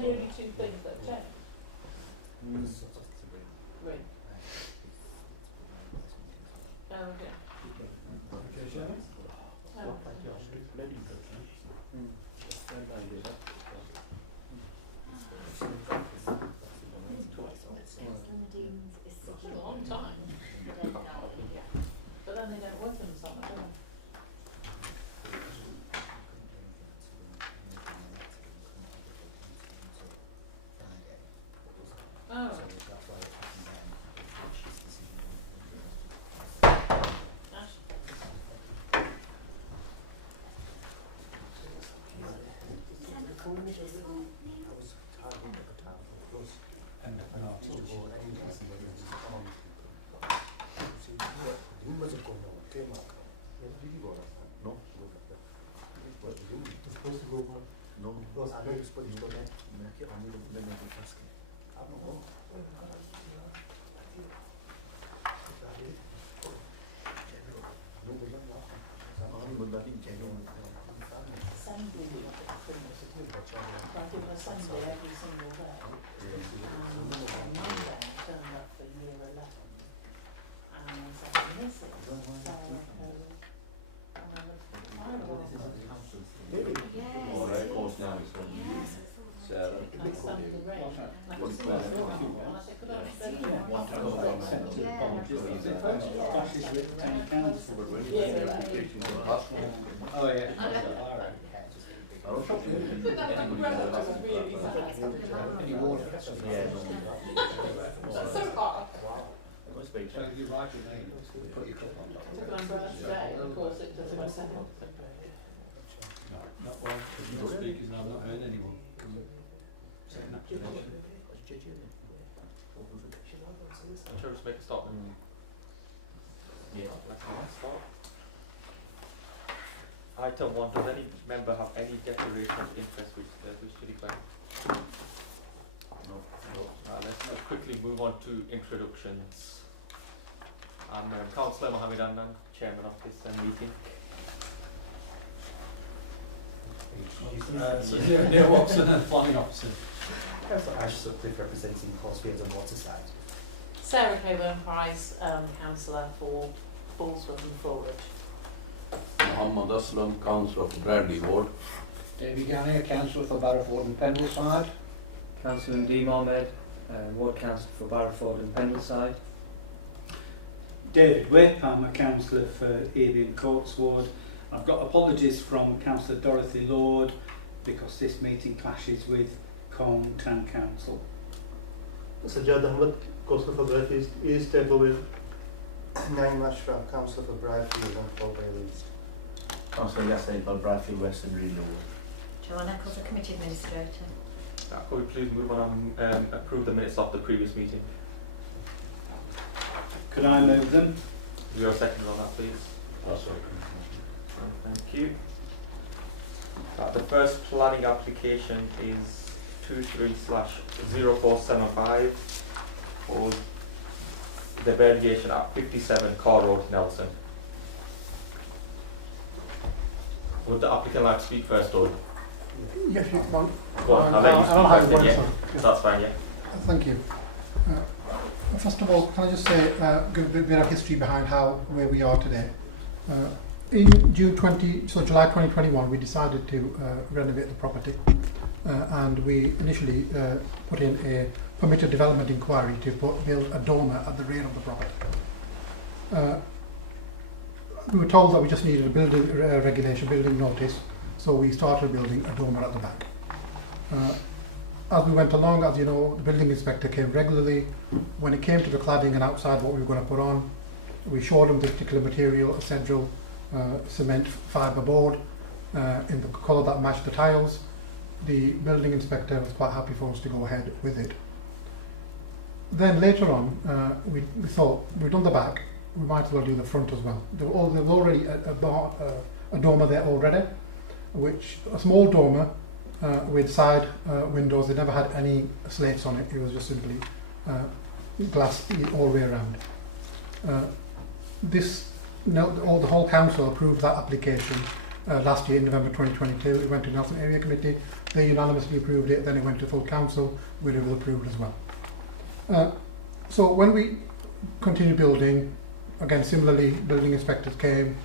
the only two things that change? Right. Oh, okay. Oh, it's a long time. But then they don't work in the summer, do they? Oh. Sunday every single day. On Monday I turned up for year 11 and I said, I miss it. So of course now it's on Sarah. I sung the rain. And I could sing the song. And I said, could I spend Oh yeah. But that umbrella was really nice. Any water? That's so hot. So you write your name, put your cup on. I took an umbrella today and of course it doesn't work. Not one, because your speakers and I've not heard anyone. Second accusation. Sure, just make a stop and start. Item 1, does any member have any declaration of interest which they wish to declare? No. Let's quickly move on to introductions. I'm Councillor Mohammed Annan, Chairman of this meeting. Neil Watson and Planning Officer. Councillor Ash Sutcliffe representing Horsfield and Waterside. Sarah Coburn Price, Councillor for Fallsworth and Forward. Muhammad Aslam, Councillor for Bradley Ward. David Gannier, Councillor for Barrowford and Pendleside. Councillor D. Mohammed, Ward Councillor for Barrowford and Pendleside. David Waite-Palmer, Councillor for Avian Courts Ward. I've got apologies from Councillor Dorothy Lord because this meeting clashes with Colne Town Council. Sajjad Ahmed, Councillor for Bradfield East, Eglwyn. Naim Ashram, Councillor for Bradfield and Colvale East. Councillor Yasser for Bradfield West and Reed Ward. Joanne Eccles, a Committee Administrator. Could we please move on and approve the minutes of the previous meeting? Could I move them? Do you have a second on that, please? Thank you. The first planning application is 23/0475 for the variation at 57 Carr Road, Nelson. Would the applicant like to speak first, or? Yes, you can. Go on, I'll let you speak first, yeah. That's fine, yeah. Thank you. First of all, can I just say, give a bit of history behind where we are today. In July 2021, we decided to renovate the property, and we initially put in a permitted development inquiry to build a dormer at the rear of the property. We were told that we just needed a building building notice, so we started building a dormer at the back. As we went along, as you know, the building inspector came regularly. When it came to the cladding and outside what we were going to put on, we showed them the particular material, a Cedral cement fibre board in the colour that matched the tiles. The building inspector was quite happy for us to go ahead with it. Then later on, we thought, we've done the back, we might as well do the front as well. There was already a dormer there already, a small dormer with side windows. They never had any slates on it. It was just simply glass all the way around. The whole council approved that application last year in November 2022. It went to Nelson Area Committee. They unanimously approved it. Then it went to full council, where it was approved as well. So when we continued building, again similarly, building inspectors came,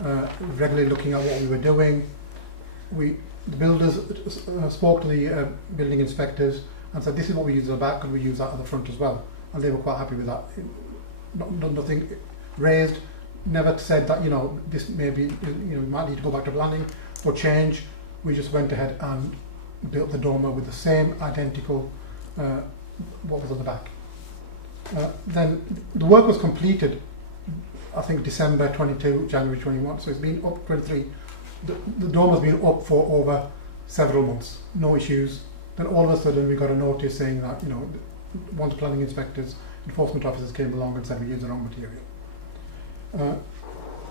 regularly looking at what we were doing. The builders spoke to the building inspectors and said, this is what we use at the back, could we use that at the front as well? And they were quite happy with that. Nothing raised, never said that, this may be, might need to go back to planning or change. We just went ahead and built the dormer with the same identical what was at the back. Then the work was completed, I think December 22, January 21, so it's been up 23. The dormer has been up for over several months, no issues. Then all of a sudden we got a notice saying that, once planning inspectors, enforcement officers came along and said we used the wrong material.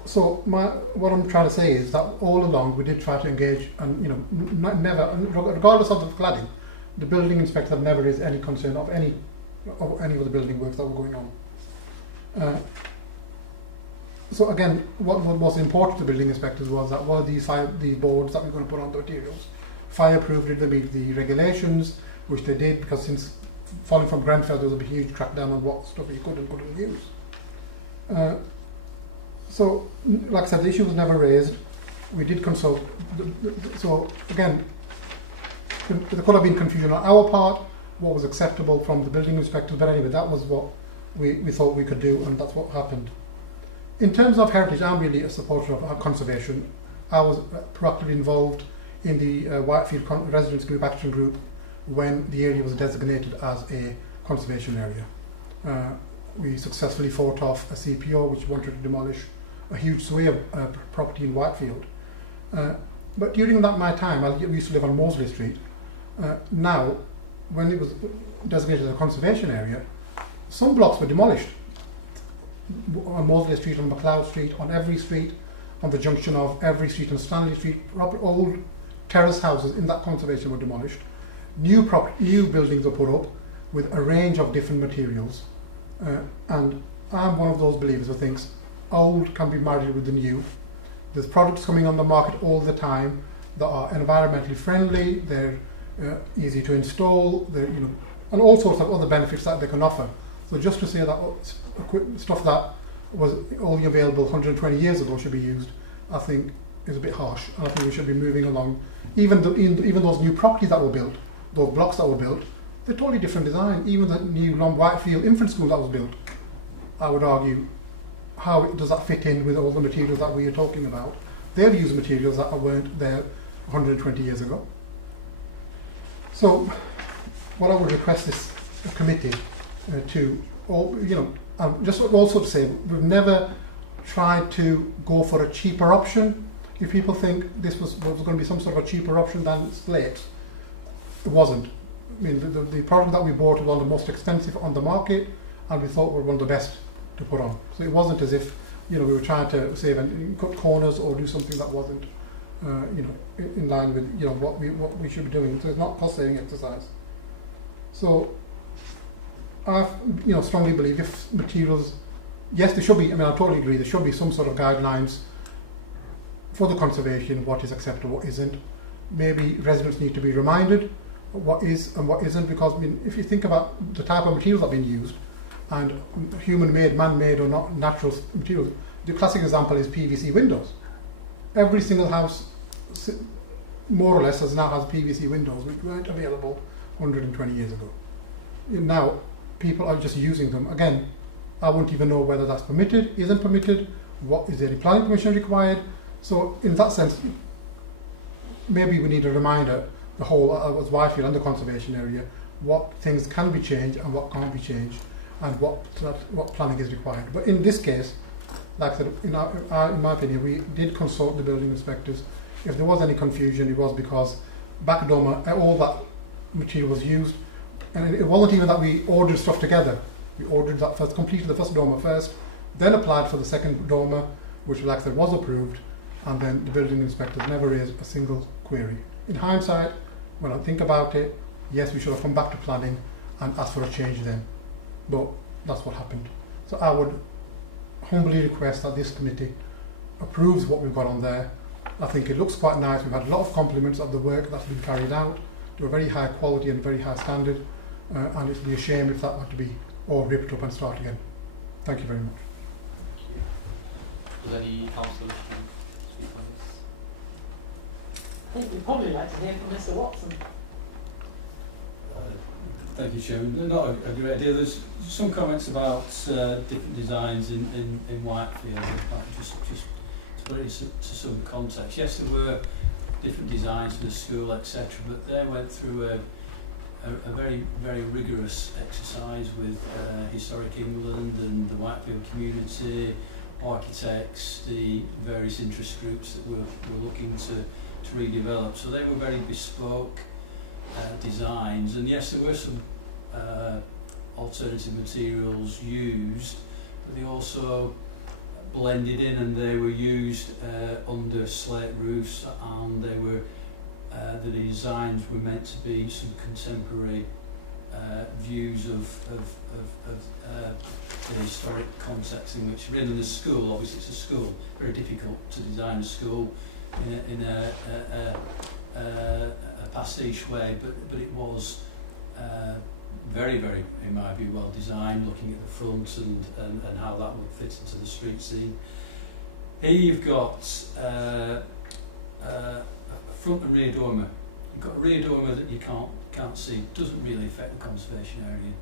So what I'm trying to say is that all along we did try to engage, and never, regardless of the cladding, the building inspectors have never raised any concern of any of the building works that were going on. So again, what was important to building inspectors was that were these boards that we're going to put on the materials fireproof, did they meet the regulations, which they did, because since falling from Grenfell there was a huge crackdown on what stuff you could and couldn't use. So, like I said, the issue was never raised. We did consult. So again, there could have been confusion on our part, what was acceptable from the building inspectors, but anyway, that was what we thought we could do, and that's what happened. In terms of heritage, I'm really a supporter of conservation. I was proactively involved in the Whitefield Residents Group Action Group when the area was designated as a conservation area. We successfully fought off a CPO which wanted to demolish a huge swathe of property in Whitefield. But during my time, we used to live on Mosley Street. Now, when it was designated as a conservation area, some blocks were demolished. On Mosley Street, on MacLeod Street, on every street, on the junction of every street on Stanley Street, old terrace houses in that conservation were demolished. New buildings were put up with a range of different materials. And I'm one of those believers who thinks old can be married with the new. There's products coming on the market all the time that are environmentally friendly, they're easy to install, and all sorts of other benefits that they can offer. So just to say that stuff that was only available 120 years ago should be used, I think is a bit harsh. And I think we should be moving along. Even those new properties that were built, those blocks that were built, they're totally different design. Even the new Long Whitefield infant school that was built, I would argue, how does that fit in with all the materials that we are talking about? They've used materials that weren't there 120 years ago. So, what I would request this committee to, just also to say, we've never tried to go for a cheaper option. If people think this was going to be some sort of a cheaper option than slate, it wasn't. I mean, the product that we bought was one of the most expensive on the market, and we thought were one of the best to put on. So it wasn't as if we were trying to save and cut corners or do something that wasn't in line with what we should be doing. So it's not a cost-saving exercise. So I strongly believe if materials, yes, there should be. I mean, I totally agree. There should be some sort of guidelines for the conservation, what is acceptable, what isn't. Maybe residents need to be reminded what is and what isn't, because I mean, if you think about the type of materials that have been used, and human-made, man-made, or not natural materials, the classic example is PVC windows. Every single house, more or less, now has PVC windows, which weren't available 120 years ago. Now, people are just using them. Again, I won't even know whether that's permitted, isn't permitted, what is any planning permission required. So, in that sense, maybe we need a reminder, the whole Whitefield and the conservation area, what things can be changed and what can't be changed, and what planning is required. But in this case, like I said, in my opinion, we did consult the building inspectors. If there was any confusion, it was because back dormer, all that material was used, and it wasn't even that we ordered stuff together. We ordered that first, completed the first dormer first, then applied for the second dormer, which, like I said, was approved, and then the building inspectors never raised a single query. In hindsight, when I think about it, yes, we should have come back to planning and asked for a change then. But that's what happened. So I would humbly request that this committee approves what we've got on there, I think it looks quite nice. We've had a lot of compliments of the work that's been carried out to a very high quality and very high standard, and it'd be a shame if that had to be all ripped up and start again. Thank you very much. Does any councillor wish to speak on this? I think we'd probably like to hear from Mr Watson. Thank you, Chairman. Not a great deal. There's some comments about different designs in Whitefield. Just to put it into some context. Yes, there were different designs for the school, etc., but they went through a very, very rigorous exercise with Historic England and the Whitefield community, architects, the various interest groups that were looking to redevelop. So they were very bespoke designs, and yes, there were some alternative materials used, but they also blended in, and they were used under slate roofs, and they were the designs were meant to be some contemporary views of the historic context in which we're in. And the school, obviously it's a school, very difficult to design a school in a pastiche way, but it was very, very, in my view, well designed, looking at the front and how that would fit into the street scene. Here you've got a front and rear dormer. You've got a rear dormer that you can't see. It doesn't really affect the conservation area.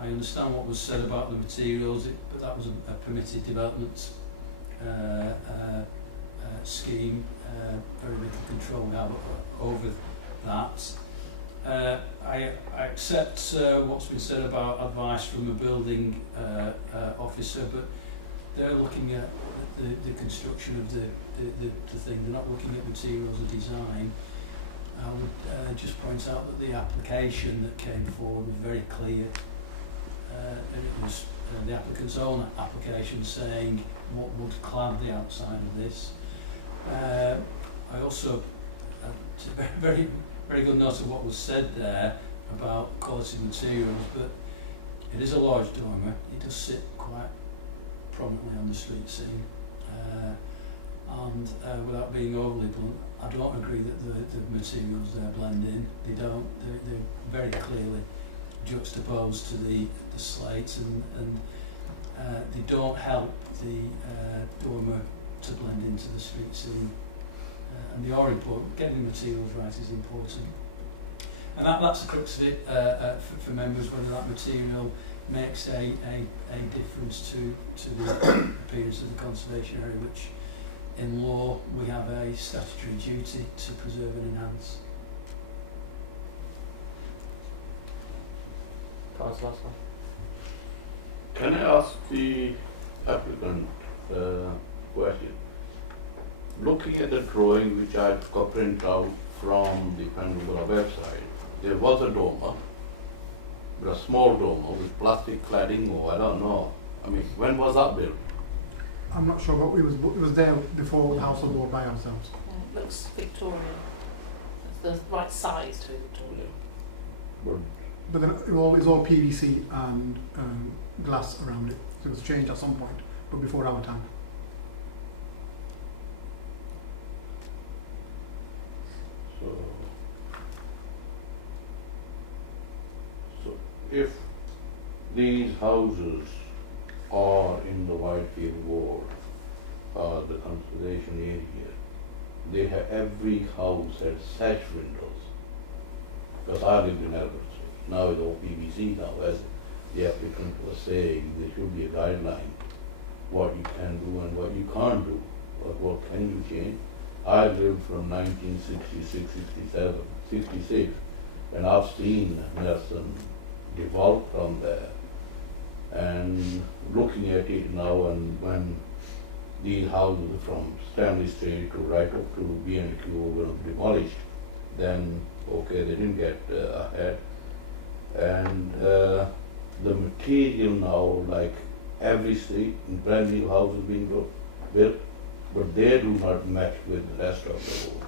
I understand what was said about the materials, but that was a permitted development scheme. Very little control we have over that. I accept what's been said about advice from a building officer, but they're looking at the construction of the thing. They're not looking at materials or design. I would just point out that the application that came forward was very clear, and it was the applicant's own application saying what would clad the outside of this. I also took very, very good note of what was said there about quality materials, but it is a large dormer. It does sit quite prominently on the street scene, and without being overly blunt, I don't agree that the materials there blend in. They don't. They're very clearly juxtaposed to the slate, and they don't help the dormer to blend into the street scene. And they are important. Getting the materials right is important. And that's the crux of it for members, whether that material makes a difference to the appearance of the conservation area, which in law we have a statutory duty to preserve and enhance. Councillor Aslan. Can I ask the applicant question? Looking at the drawing which I took a print out from the Pandubala website, there was a dormer, but a small dormer with plastic cladding, or I don't know. I mean, when was that built? I'm not sure, but it was there before the house was bought by ourselves. It looks Victorian. It's the right size to be Victorian. But But then it was all PVC and glass around it. So it was changed at some point, but before our time. So if these houses are in the Whitefield ward, the conservation area, they have every house has sash windows. Because I lived in Elbert, now it's all PVC now, as the applicant was saying, there should be a guideline what you can do and what you can't do, or what can you change. I lived from 1966, 67, 66, and I've seen Nelson develop from there. And looking at it now, and when these houses from Stanley Street to right up to B&Q were demolished, then okay, they didn't get ahead. And the material now, like every street, brand new houses being built, but they do not match with the rest of the world.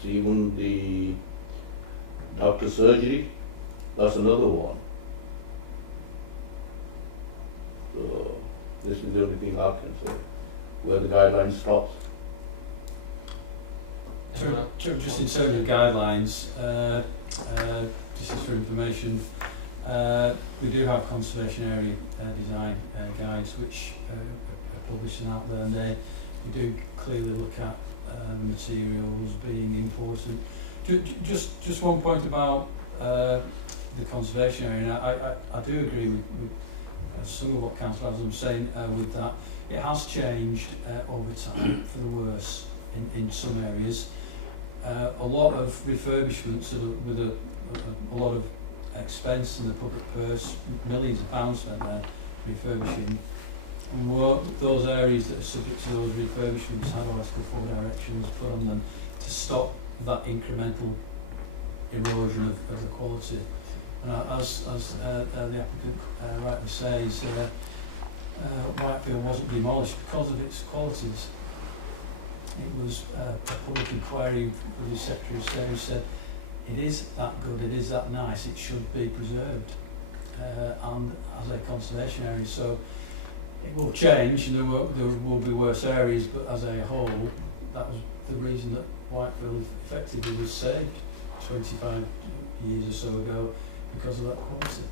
So even the doctor surgery, that's another one. So this is the only thing I can say, where the guideline stops. Just in terms of guidelines, this is for information. We do have conservation area design guides which are published and out there, and we do clearly look at materials being important. Just one point about the conservation area. And I do agree with some of what Councillor Adams was saying with that. It has changed over time for the worse in some areas. A lot of refurbishments with a lot of expense in the public purse, millions of pounds spent there refurbishing. And those areas that are subject to those refurbishments have Article 4 directions put on them to stop that incremental erosion of the quality. And as the applicant rightly says, Whitefield wasn't demolished because of its qualities. It was a public inquiry with the Secretary of State who said it is that good, it is that nice, it should be preserved and as a conservation area. So it will change and there will be worse areas, but as a whole, that was the reason that Whitefield effectively was saved 25 years or so ago, because of that quality.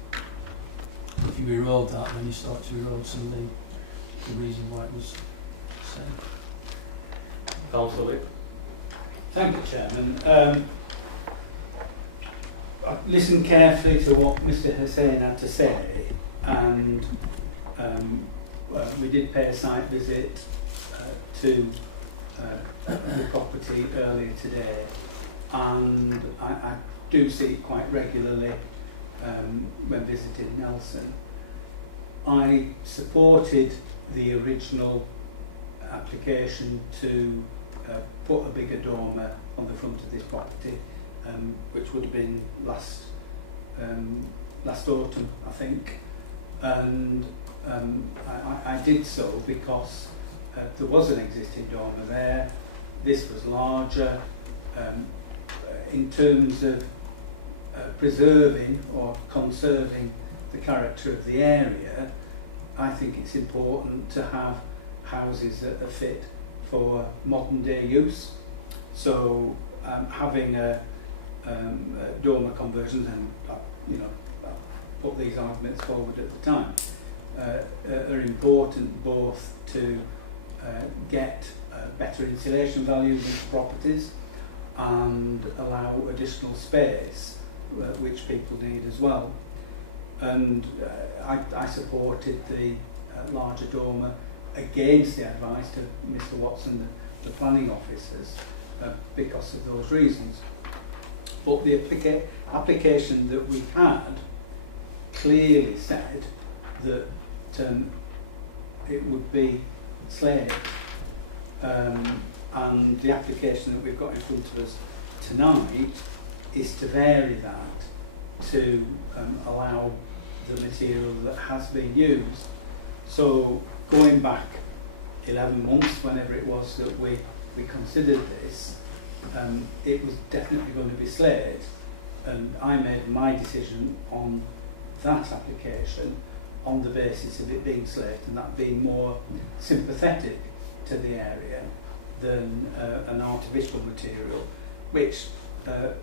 If you erode that, then you start to erode some of the reason why it was saved. Councillor Wick. Thank you, Chairman. I listened carefully to what Mr Hussain had to say, and we did pay a site visit to the property earlier today, and I do see it quite regularly when visiting Nelson. I supported the original application to put a bigger dormer on the front of this property, which would have been last autumn, I think, and I did so because there was an existing dormer there. This was larger. In terms of preserving or conserving the character of the area, I think it's important to have houses that are fit for modern day use. So having a dormer conversion, and I put these arguments forward at the time, are important both to get better insulation values into properties and allow additional space which people need as well. And I supported the larger dormer against the advice to Mr Watson, the planning officers, because of those reasons. But the application that we had clearly said that it would be slate, and the application that we've got in front of us tonight is to vary that to allow the material that has been used. So going back 11 months, whenever it was that we considered this, it was definitely going to be slate, and I made my decision on that application on the basis of it being slate and that being more sympathetic to the area than an artificial material, which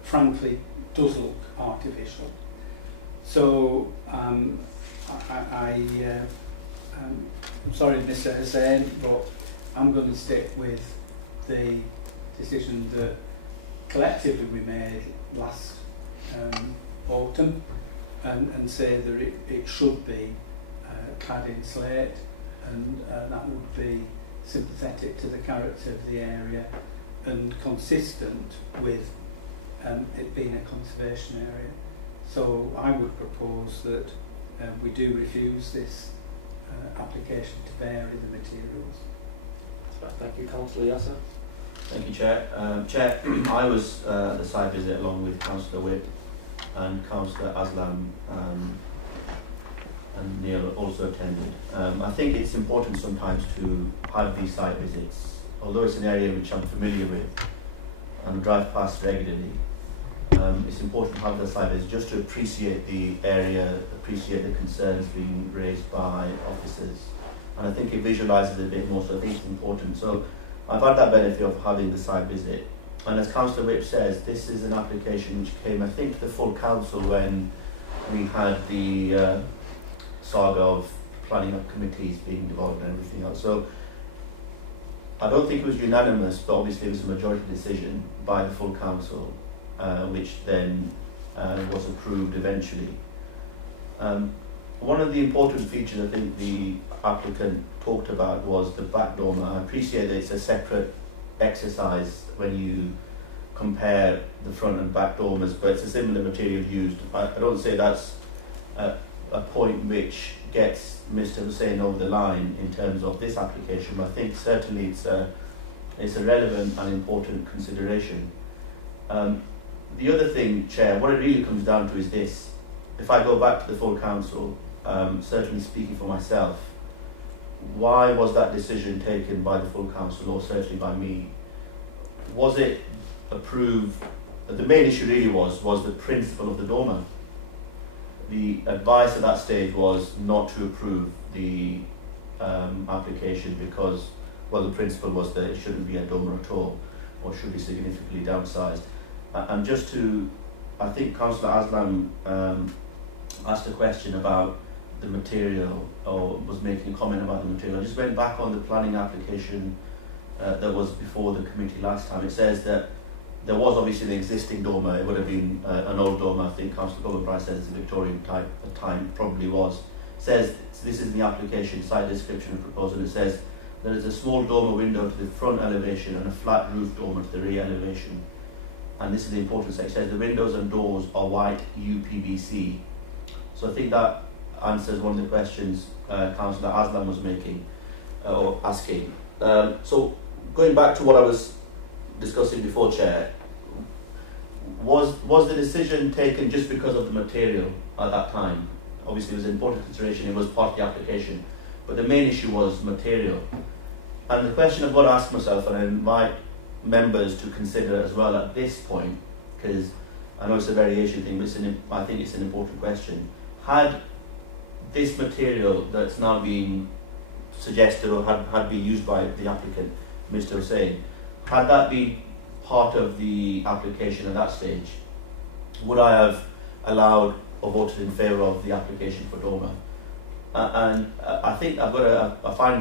frankly does look artificial. So I'm sorry, Mr Hussain, but I'm going to stick with the decision that collectively we made last autumn, and say that it should be clad in slate, and that would be sympathetic to the character of the area and consistent with it being a conservation area. So I would propose that we do refuse this application to vary the materials. Thank you, Councillor Yasser. Thank you, Chair. Chair, I was at the site visit along with Councillor Witt and Councillor Aslam, and Neil also attended. I think it's important sometimes to have these site visits, although it's an area which I'm familiar with and drive past regularly. It's important to have the site visits just to appreciate the area, appreciate the concerns being raised by officers, and I think it visualises it a bit more, so I think it's important. So I've had that benefit of having the site visit, And as Councillor Whip says, this is an application which came, I think, to the full council when we had the saga of planning up committees being devolved and everything else. So I don't think it was unanimous, but obviously it was a majority decision by the full council, which then was approved eventually. One of the important features I think the applicant talked about was the back dormer. I appreciate that it's a separate exercise when you compare the front and back dormers, but it's a similar material used. I don't say that's a point which gets Mr. Hussain over the line in terms of this application, but I think certainly it's a relevant and important consideration. The other thing, Chair, what it really comes down to is this. If I go back to the full council, certainly speaking for myself, why was that decision taken by the full council, or certainly by me? Was it approved? The main issue really was the principle of the dormer. The advice at that stage was not to approve the application because, well, the principle was that it shouldn't be a dormer at all, or should be significantly downsized. And just to, I think Councillor Aslam asked a question about the material, or was making a comment about the material. I just went back on the planning application that was before the committee last time. It says that there was obviously the existing dormer. It would have been an old dormer. I think Councillor Govan-Bryce says it's a Victorian type at the time, probably was. It says, this is the application, site description and proposal. It says there is a small dormer window to the front elevation and a flat roof dormer to the rear elevation. And this is the important section. It says the windows and doors are white UPVC. So I think that answers one of the questions Councillor Aslam was making or asking. So going back to what I was discussing before, Chair, was the decision taken just because of the material at that time? Obviously it was an important consideration, it was part of the application, but the main issue was material. And the question I've got to ask myself, and I invite members to consider as well at this point, because I know it's a variation thing, but I think it's an important question. Had this material that's now being suggested or had been used by the applicant, Mr. Hussain, had that been part of the application at that stage, would I have allowed or voted in favour of the application for dormer? And I think I find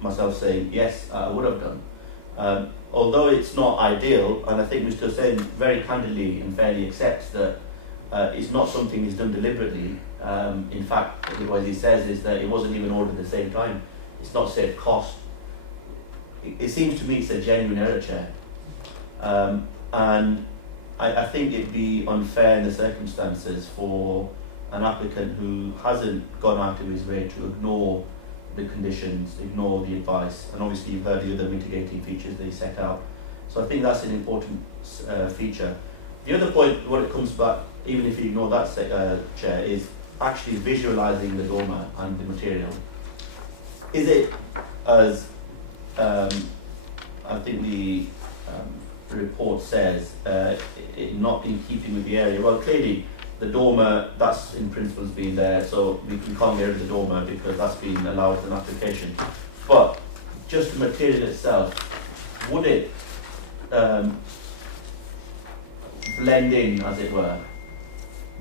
myself saying yes, I would have done. Although it's not ideal, and I think Mr. Hussain very candidly and fairly accepts that it's not something he's done deliberately. In fact, what he says is that it wasn't even ordered at the same time. It's not saved cost. It seems to me it's a genuine error, Chair. And I think it'd be unfair in the circumstances for an applicant who hasn't gone out of his way to ignore the conditions, ignore the advice, and obviously you've heard the other mitigating features they set out. So I think that's an important feature. The other point, when it comes back, even if you ignore that, Chair, is actually visualising the dormer and the material. Is it, as I think the report says, it not in keeping with the area? Well, clearly the dormer, that's in principle has been there, so we can't get rid of the dormer because that's been allowed as an application. But just the material itself, would it blend in, as it were,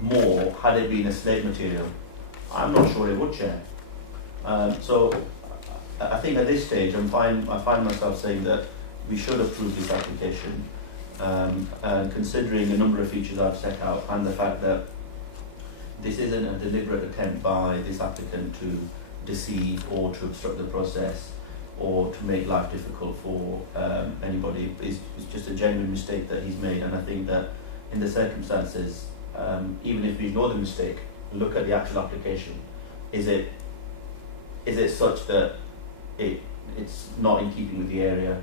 more had it been a slate material? I'm not sure it would, Chair. So I think at this stage I find myself saying that we should approve this application, and considering a number of features I've set out and the fact that this isn't a deliberate attempt by this applicant to deceive or to obstruct the process or to make life difficult for anybody. It's just a genuine mistake that he's made, and I think that in the circumstances, even if we ignore the mistake, look at the actual application. Is it such that it's not in keeping with the area?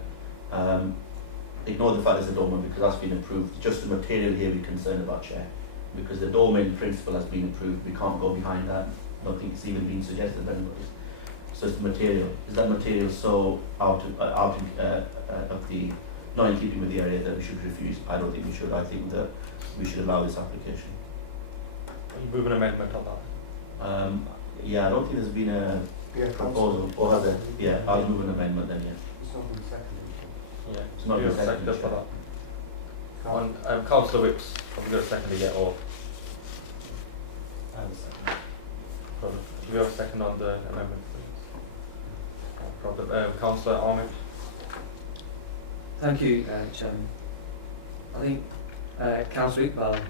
Ignore the fact there's a dormer because that's been approved. Just the material here we're concerned about, Chair, because the dormer in principle has been approved. We can't go behind that. I don't think it's even been suggested by anybody. So it's the material. Is that material so out of the not in keeping with the area that we should refuse? I don't think we should. I think that we should allow this application. You move an amendment on that? Yeah, I don't think there's been a proposal, or has there? Yeah, I'll move an amendment then. Yeah. It's not been seconded. Yeah, It's not you been have seconded seconded, for Chair. that. On Councillor Whips, have we got a second yet, or do we have a second on the amendment, please? No problem. Councillor Ahmed. Thank you, Chairman. I think Councillor Iqbal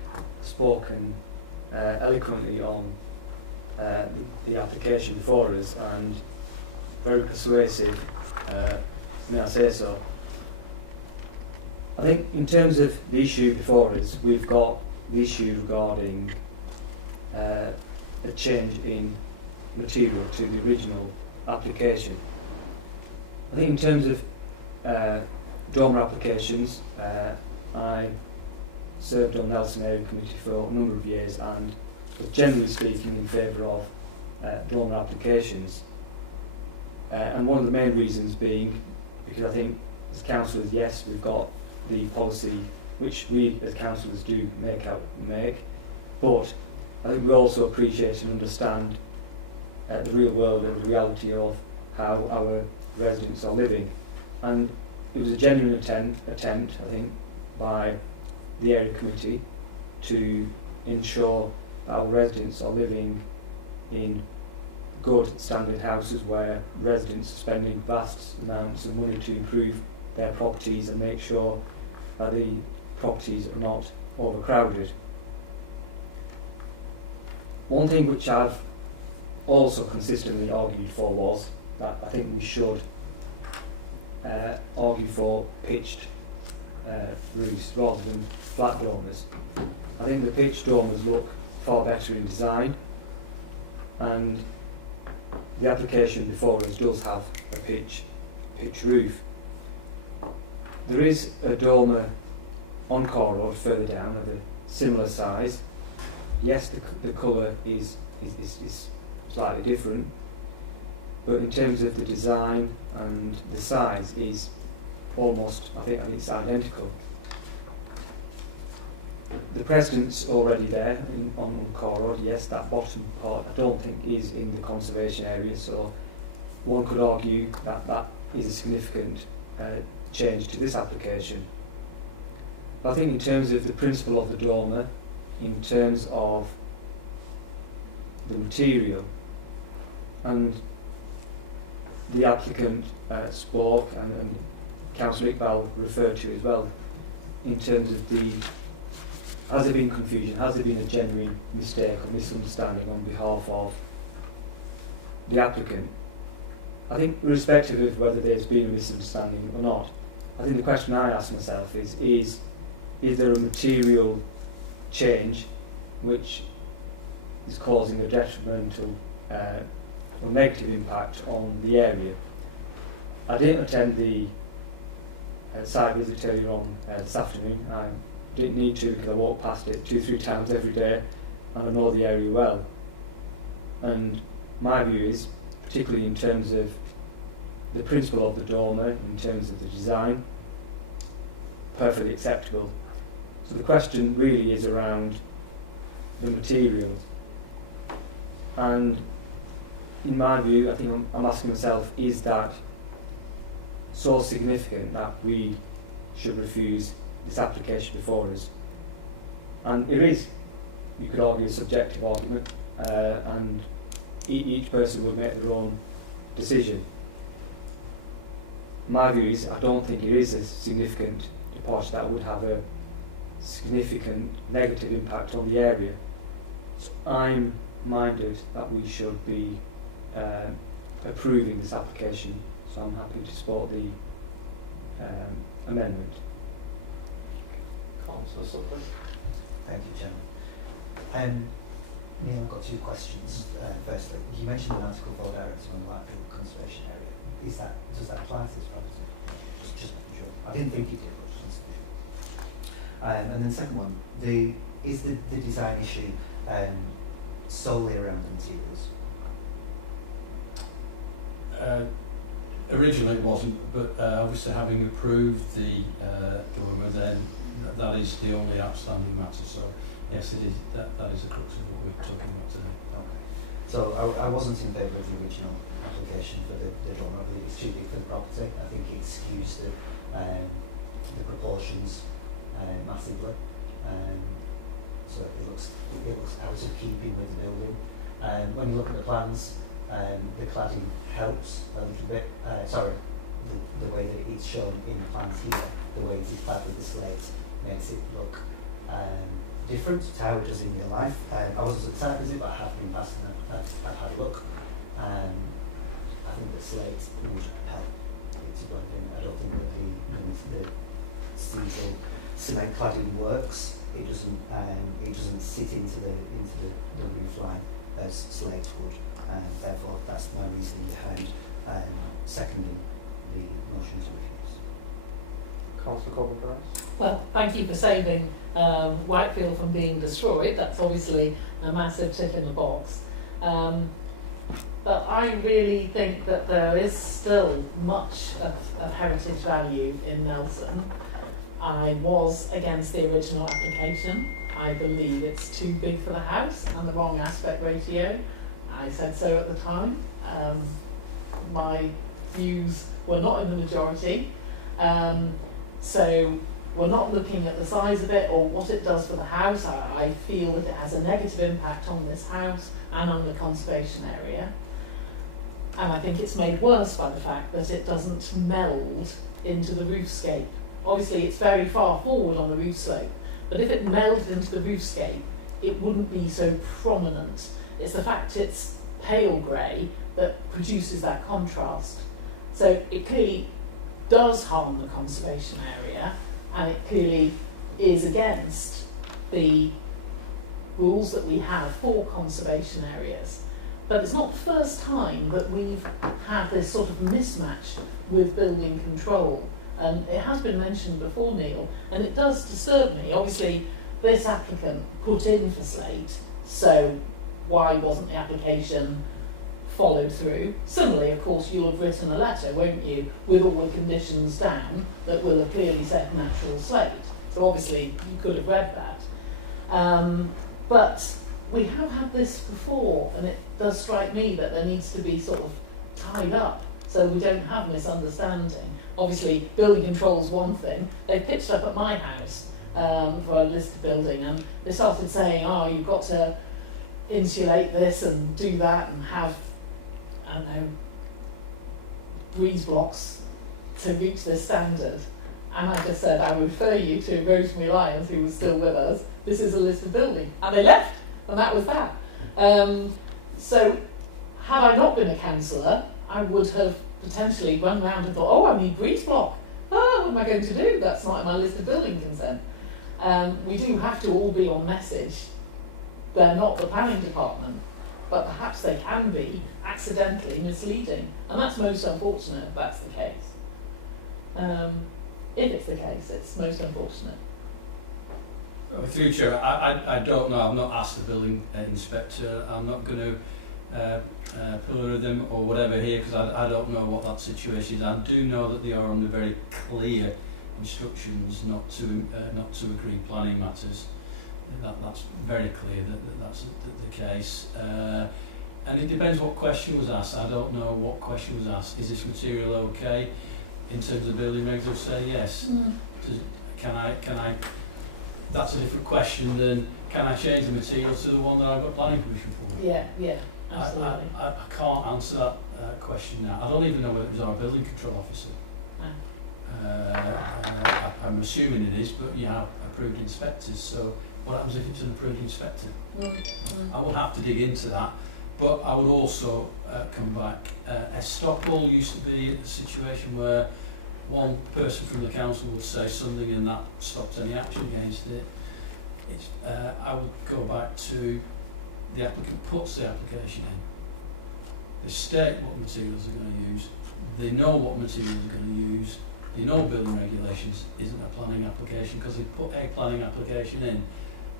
spoken eloquently on the application before us, and very persuasive, may I say so. I think in terms of the issue before us, we've got the issue regarding a change in material to the original application. I think in terms of dormer applications, I served on Nelson Area Committee for a number of years and was generally speaking in favour of dormer applications. And one of the main reasons being because I think as councillors, yes, we've got the policy which we as councillors do make, but I think we also appreciate and understand the real world and the reality of how our residents are living. And it was a genuine attempt, I think, by the area committee to ensure that our residents are living in good standard houses where residents are spending vast amounts of money to improve their properties and make sure that the properties are not overcrowded. One thing which I've also consistently argued for was that I think we should argue for pitched roofs rather than flat dormers. I think the pitched dormers look far better in design, and the application before us does have a pitch roof. There is a dormer on Car Road further down of a similar size. Yes, the colour is slightly different, but in terms of the design and the size is almost, I think it's identical. The precedent's already there on Car Road. Yes, that bottom part I don't think is in the conservation area, so one could argue that that is a significant change to this application. But I think in terms of the principle of the dormer, in terms of the material, and the applicant spoke, and Councillor Iqbal referred to as well, in terms of has there been confusion, has there been a genuine mistake or misunderstanding on behalf of the applicant? I think irrespective of whether there's been a misunderstanding or not, I think the question I ask myself is there a material change which is causing a detrimental or negative impact on the area? I didn't attend the site visit earlier on this afternoon. I didn't need to because I walk past it 2-3 times every day and I know the area well. And my view is, particularly in terms of the principle of the dormer, in terms of the design, perfectly acceptable. So the question really is around the material. And in my view, I think I'm asking myself, is that so significant that we should refuse this application before us? And it is, you could argue, a subjective argument, and each person would make their own decision. My view is, I don't think it is a significant departure that would have a significant negative impact on the area. So I'm minded that we should be approving this application, so I'm happy to support the amendment. Councillor Sutton. Thank you, Chairman. Neil, I've got 2 questions. Firstly, you mentioned an article 4 directive on the Whitefield Conservation Area. Does that apply to this property? Just making sure. I didn't think it did, but just to be sure. And then second one, is the design issue solely around the materials? Originally it wasn't, but obviously having approved the dormer, then that is the only outstanding matter. So yes, it is. That is the crux of what we're talking about today. Okay. So I wasn't in favour of the original application for the dormer. I believe it's too big for the property. I think it skews the proportions massively. So it looks out of keeping with the building. When you look at the plans, the cladding helps a little bit. The way that it's shown in the plans here, the way it is clad with the slate makes it look different to how it does in real life. I wasn't at the site visit, but I have been past and I've had a look. I think the slate would help it to blend in. I don't think that the steeple cement cladding works. It doesn't sit into the roof line as slate would, and therefore that's my reasoning behind seconding the motion to refuse. Councillor Corbyn-Price. Well, thank you for saving Whitefield from being destroyed. That's obviously a massive tick in the box. But I really think that there is still much of heritage value in Nelson. I was against the original application. I believe it's too big for the house and the wrong aspect ratio. I said so at the time. My views were not in the majority. So we're not looking at the size of it or what it does for the house. I feel that it has a negative impact on this house and on the conservation area. And I think it's made worse by the fact that it doesn't meld into the roofscape. Obviously it's very far forward on the roof slope, but if it melded into the roofscape, it wouldn't be so prominent. It's the fact it's pale grey that produces that contrast. So it clearly does harm the conservation area, and it clearly is against the rules that we have for conservation areas. But it's not the first time that we've had this sort of mismatch with building control. And it has been mentioned before, Neil, and it does disturb me. Obviously, this applicant put in for slate, so why wasn't the application followed through? Similarly, of course, you'll have written a letter, won't you, with all the conditions down that will have clearly said natural slate. So obviously, you could have read that. But we have had this before, and it does strike me that there needs to be sort of tied up so we don't have misunderstanding. Obviously, building control's one thing. They pitched up at my house for a listed building, and they started saying, oh, you've got to insulate this and do that and have, I don't know, breeze blocks to reach this standard. And I just said, I would refer you to Rosemary Lyons, who was still with us. This is a listed building. And they left, and that was that. So, had I not been a councillor, I would have potentially run around and thought, oh, I need breeze block. Oh, what am I going to do? That's not in my list of building consent. We do have to all be on message. They're not the planning department, but perhaps they can be accidentally misleading. And that's most unfortunate if that's the case. If it's the case, it's most unfortunate. Through Chair, I don't know. I've not asked the building inspector. I'm not going to pillar them or whatever here because I don't know what that situation is. I do know that they are under very clear instructions not to agree planning matters. That's very clear that that's the case. And it depends what question was asked. I don't know what question was asked. Is this material okay in terms of building regs? I'll say yes. Can I? That's a different question than can I change the material to the one that I've got planning permission for? Yeah, absolutely. I can't answer that question now. I don't even know whether it was our building control officer. I'm assuming it is, but you have approved inspectors, so what happens if it's an approved inspector? I will have to dig into that, but I would also come back. Estopel used to be a situation where one person from the council would say something and that stopped any action against it. I would go back to the applicant puts the application in. They state what materials they're going to use. They know what materials they're going to use. They know building regulations isn't a planning application because they put a planning application in.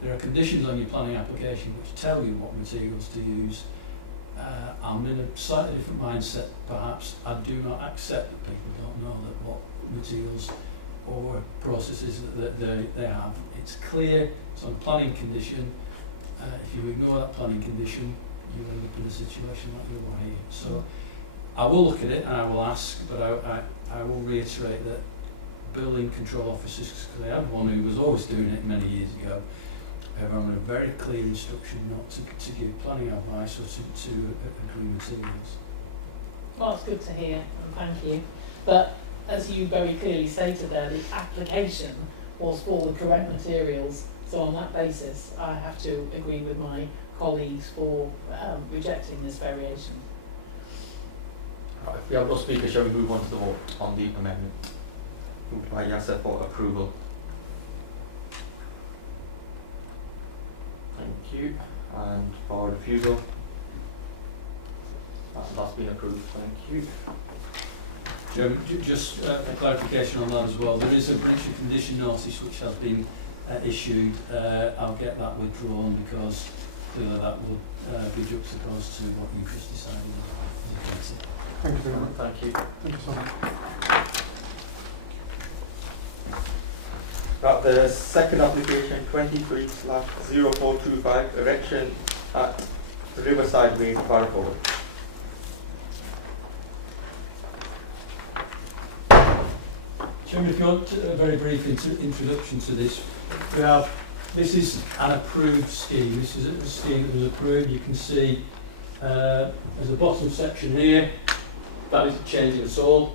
There are conditions on your planning application which tell you what materials to use. I'm in a slightly different mindset perhaps. I do not accept that people don't know that what materials or processes that they have. It's clear, it's on planning condition. If you ignore that planning condition, you end up in a situation like you are here. So I will look at it and I will ask, but I will reiterate that building control officers, because they had one who was always doing it many years ago, on a very clear instruction not to give planning advice or to agree materials. Well, it's good to hear, and thank you. But as you very clearly stated there, the application was for the correct materials. So on that basis, I have to agree with my colleagues for rejecting this variation. Right, if we have no speakers, shall we move on to the vote on the amendment? Moved by Yasser for approval. Thank you. And for refusal? That's been approved. Thank you. Chairman, just a clarification on that as well. There is a breach of condition notice which has been issued. I'll get that withdrawn because clearly that would be juxtaposed to what you've just decided. Thank you very much. Thank you. Thank you so much. Right, the second application 23/0425 erection at Riverside Way, Barford. Chairman, if you want a very brief introduction to this, this is an approved scheme. This is a scheme that was approved. You can see there's a bottom section here. That isn't changing at all.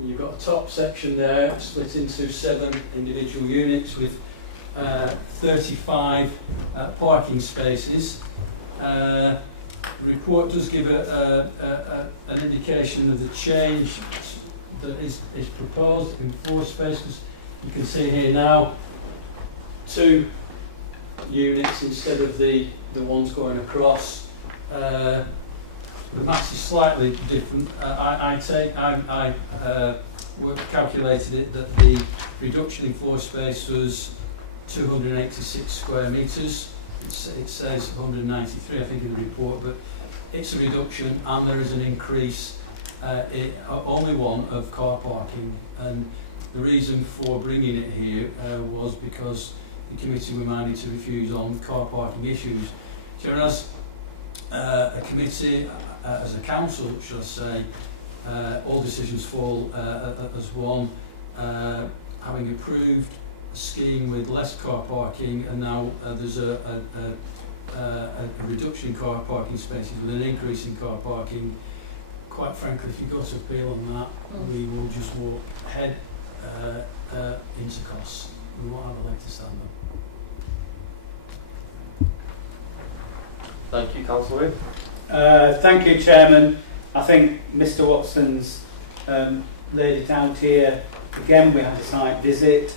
You've got a top section there split into 7 individual units with 35 parking spaces. The report does give an indication of the change that is proposed in 4 spaces. You can see here now 2 units instead of the ones going across. The maths is slightly different. I calculated it that the reduction in floor space was 286 square metres. It says 193, I think, in the report, but it's a reduction, and there is an increase, only one, of car parking. And the reason for bringing it here was because the committee were minded to refuse on car parking issues. So as a committee, as a council, should I say, all decisions fall as one. Having approved a scheme with less car parking, and now there's a reduction in car parking spaces with an increase in car parking. Quite frankly, if you go to appeal on that, we will just walk ahead into costs. We won't have a leg to stand on. Thank you, Councillor. Thank you, Chairman. I think Mr Watson's laid it out here. Again, we had a site visit.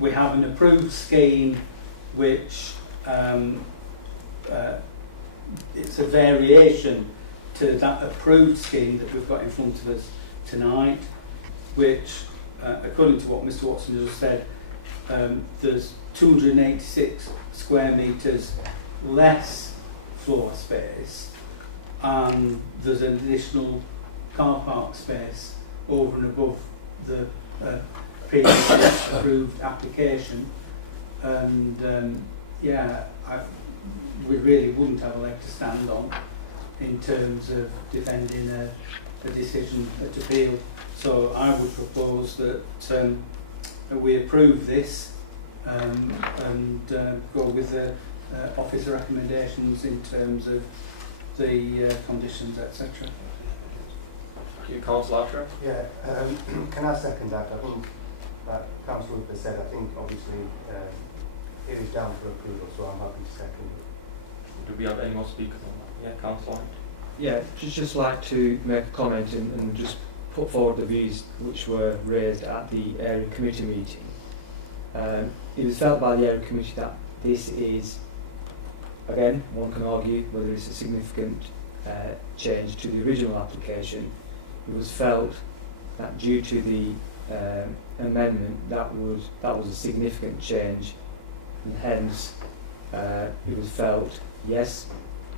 We have an approved scheme which it's a variation to that approved scheme that we've got in front of us tonight, which, according to what Mr Watson just said, there's 286 square metres less floor space, and there's an additional car park space over and above the previously approved application. And we really wouldn't have a leg to stand on in terms of defending a decision at appeal. So I would propose that we approve this and go with the officer recommendations in terms of the conditions, etc. Thank you, Councillor Archer. Yeah, can I second that? I think that Councillor Hooper said, I think obviously it is down for approval, so I'm happy to second it. Do we have any more speakers on that? Yeah, Councillor. Yeah, just like to make a comment and just put forward the views which were raised at the area committee meeting. It was felt by the area committee that this is, again, one can argue whether it's a significant change to the original application. It was felt that due to the amendment that was a significant change, and hence it was felt, yes,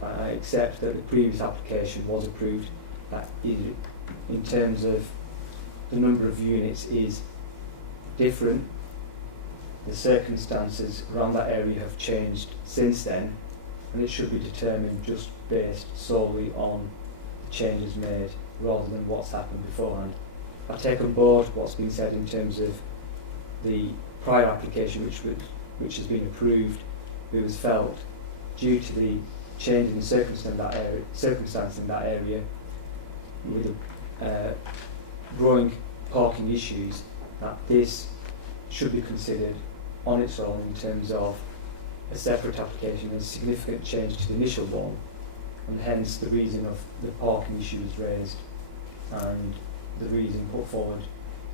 I accept that the previous application was approved, that in terms of the number of units is different. The circumstances around that area have changed since then, and it should be determined just based solely on the changes made rather than what's happened beforehand. I take on board what's been said in terms of the prior application which has been approved. It was felt due to the change in circumstance in that area with the growing parking issues, that this should be considered on its own in terms of a separate application and a significant change to the initial one, and hence the reason of the parking issues raised and the reason put forward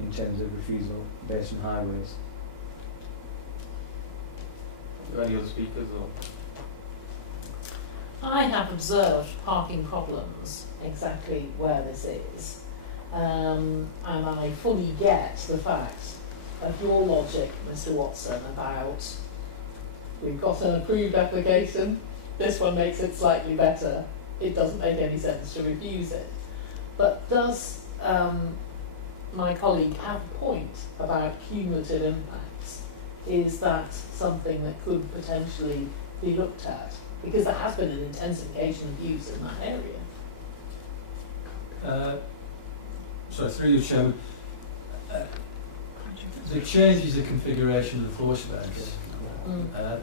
in terms of refusal based on highways. Any other speakers or? I have observed parking problems exactly where this is, and I fully get the fact of your logic, Mr. Watson, about we've got an approved application, this one makes it slightly better, it doesn't make any sense to refuse it. But does my colleague have a point about cumulative impacts? Is that something that could potentially be looked at? Because there has been an intensification of use in that area. So through you, Chairman, the change is the configuration of the floor space,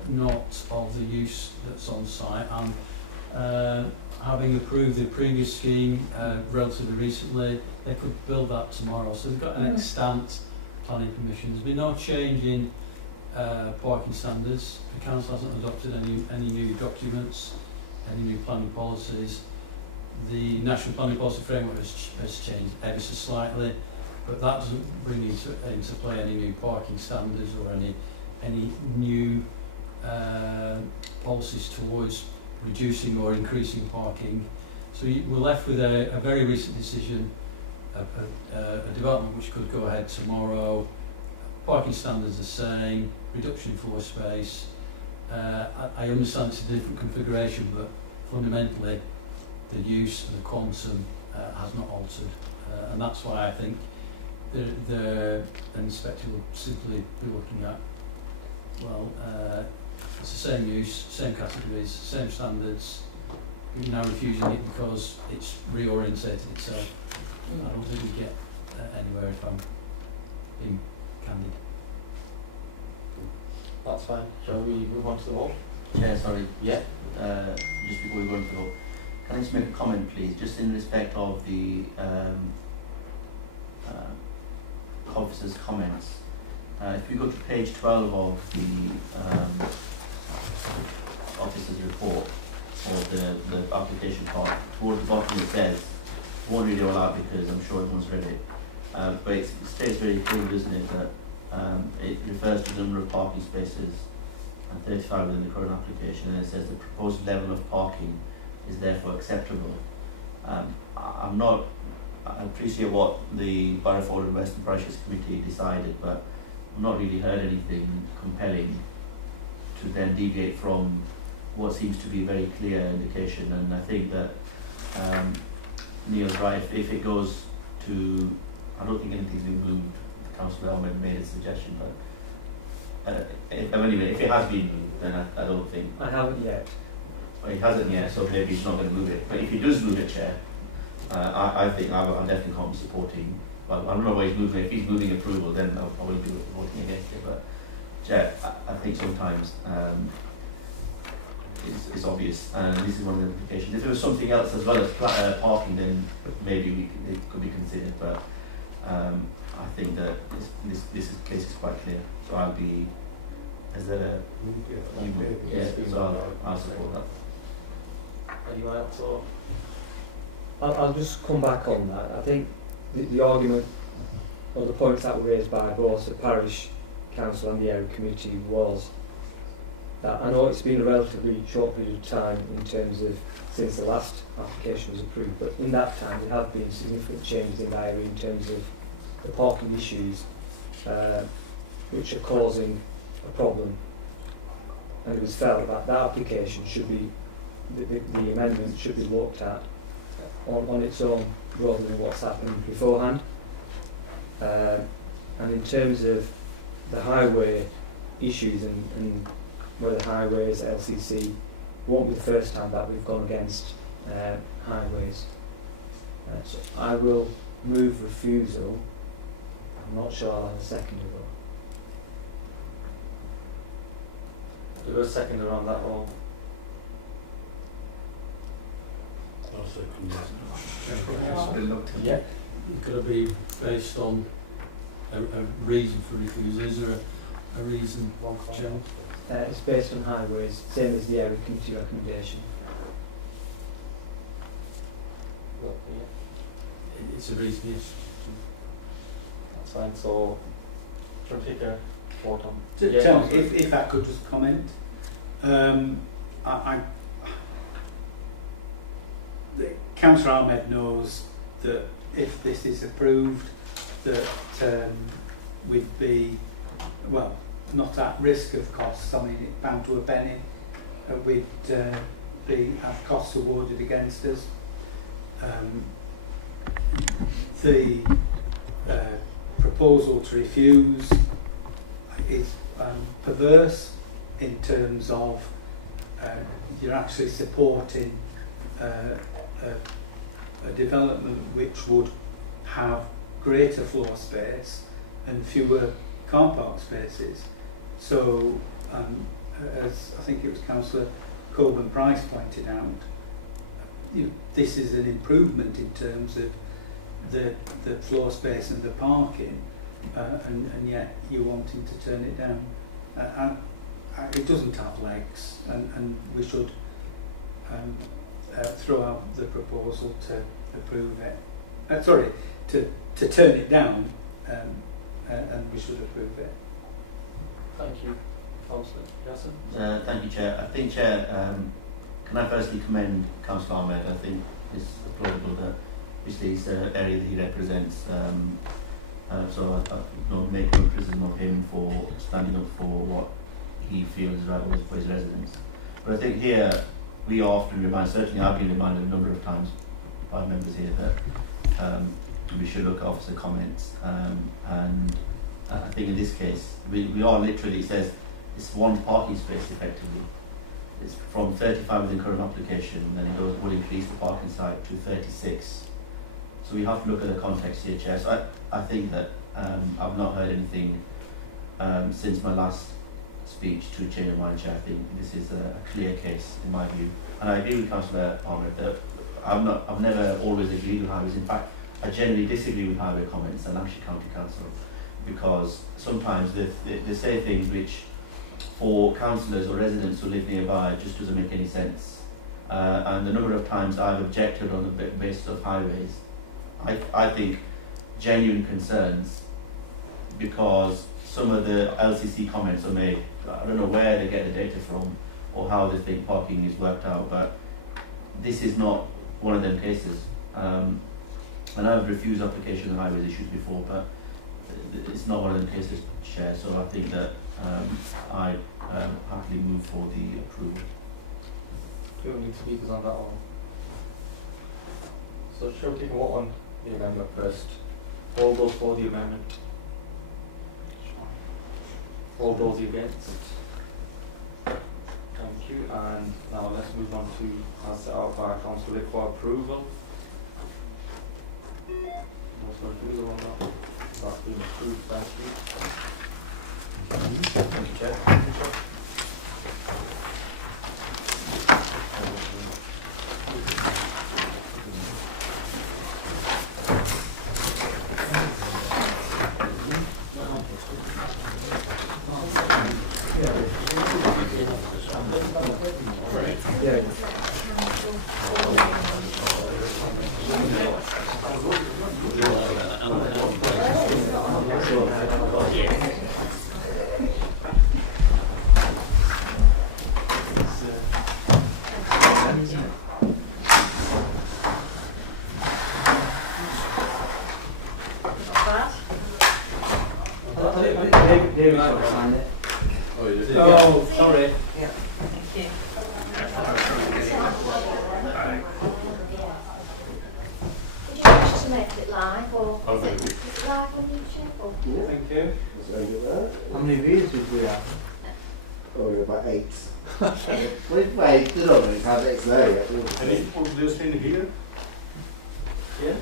not of the use that's on site. And having approved the previous scheme relatively recently, they could build that tomorrow. So they've got an extant planning permission. There's been no change in parking standards. The council hasn't adopted any new documents, any new planning policies. The National Planning Policy Framework has changed ever so slightly, but that doesn't bring into play any new parking standards or any new policies towards reducing or increasing parking. So we're left with a very recent decision, a development which could go ahead tomorrow. Parking standards the same, reduction in floor space. I understand it's a different configuration, but fundamentally the use and the quantum has not altered, and that's why I think the inspector will simply be looking at, well, it's the same use, same categories, same standards. You're now refusing it because it's reorientated itself. I don't think we get anywhere if I'm being candid. That's fine. Shall we move on to the vote? Chair, sorry. Yeah. Just before we go into the vote, can I just make a comment, please, just in respect of the officer's comments. If you go to page 12 of the officer's report, or the application part, towards the bottom it says, I won't read it all out because I'm sure everyone's read it, but it states very clearly, doesn't it, that it refers to the number of parking spaces and 35 within the current application, and it says the proposed level of parking is therefore acceptable. I appreciate what the Borough Forward and Western Parishes Committee decided, but I've not really heard anything compelling to then deviate from what seems to be a very clear indication. And I think that Neil's right, if it goes to, I don't think anything's been moved. Councillor Elman made a suggestion, but anyway, if it has been moved, then I don't think. I haven't yet. Well, he hasn't yet, so maybe he's not going to move it. But if he does move it, Chair, I think I definitely can't be supporting. Well, I don't know why he's moving. If he's moving approval, then I will be voting against it. But Chair, I think sometimes it's obvious, and this is one of the implications. If there was something else as well as parking, then maybe it could be considered. But I think that this case is quite clear. So I'll be as a so I'll support that. Anyone else or? I'll just come back on that. I think the argument or the points that were raised by both the parish council and the area committee was that I know it's been a relatively short period of time in terms of since the last application was approved, but in that time there have been significant changes in that area in terms of the parking issues which are causing a problem, and it was felt that that application should be, the amendment should be looked at on its own rather than what's happening beforehand. And in terms of the highway issues and whether highways, LCC, won't be the first time that we've gone against highways. So I will move refusal I'm not sure I'll have a second ago. Do a second around that all. I'll second that. Yeah. It's got to be based on a reason for refusal. Is there a reason, Joe? It's based on highways, same as the area committee recommendation. It's a reason, yes. That's fine. So, do you want to take a vote on? Tell me, if I could just comment. Councillor Ahmed knows that if this is approved, that we'd be, well, not at risk of costs. I mean, it pound to a penny. We'd have costs awarded against us. The proposal to refuse is perverse in terms of you're actually supporting a development which would have greater floor space and fewer car park spaces. So, as I think it was Councillor Coburn Price pointed out, this is an improvement in terms of the floor space and the parking, and yet you're wanting to turn it down. It doesn't have legs, and we should throw out the proposal to approve it. To turn it down, and we should approve it. Thank you, Councillor Jackson. Thank you, Chair. I think, Chair, can I firstly commend Councillor Ahmed? I think it's applaudable that obviously it's an area that he represents. So I make no criticism of him for standing up for what he feels is right for his residents. But I think here we are often reminded, certainly I've been reminded a number of times by members here, that we should look at officer comments. And I think in this case, we are literally, it says it's one parking space effectively. It's from 35 with the current application, and then it will increase the parking site to 36. So we have to look at the context here, Chair. So I think that I've not heard anything since my last speech to change my mind, Chair. I think this is a clear case in my view. And I agree with Councillor Ahmed that I've never always agreed with highways. In fact, I generally disagree with highway comments and Lancashire County Council, because sometimes they say things which for councillors or residents who live nearby just doesn't make any sense. And the number of times I've objected on the basis of highways, I think genuine concerns, because some of the LCC comments are made, I don't know where they get the data from or how they think parking is worked out, but this is not one of them cases. And I've refused application on highways issues before, but it's not one of them cases, Chair, so I think that I happily move for the approval. Do we need speakers on that one? So shall we take a vote on the amendment first? All those for the amendment? All those against? Thank you. And now let's move on to as set out by Councillor for approval. What's the refusal on that? That's been approved. Thank you. Thank you, Chair. Oh, sorry. Yeah. Thank you. Would you like us to make it live, or is it live on YouTube? Or? Thank you. How many views did we have? Oh, about 8. Wait, no, it's had 8 there yet. Any of those in here? Yeah.